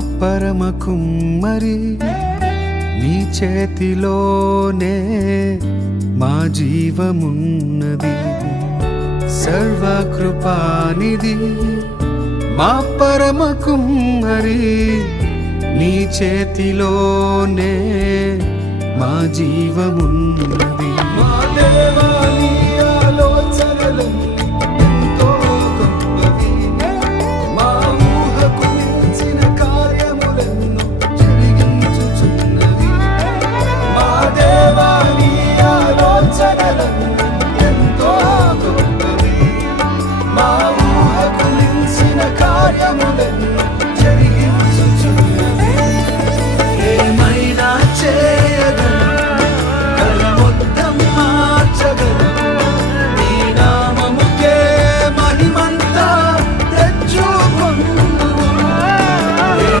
పరమ కుమ్మరి నీ చేతిలోనే మా జీవమున్నది. సర్వకృపానిధి మా పరమ కుమ్మరి నీ చేతిలోనే మా జీవమున్నది. మా దేవా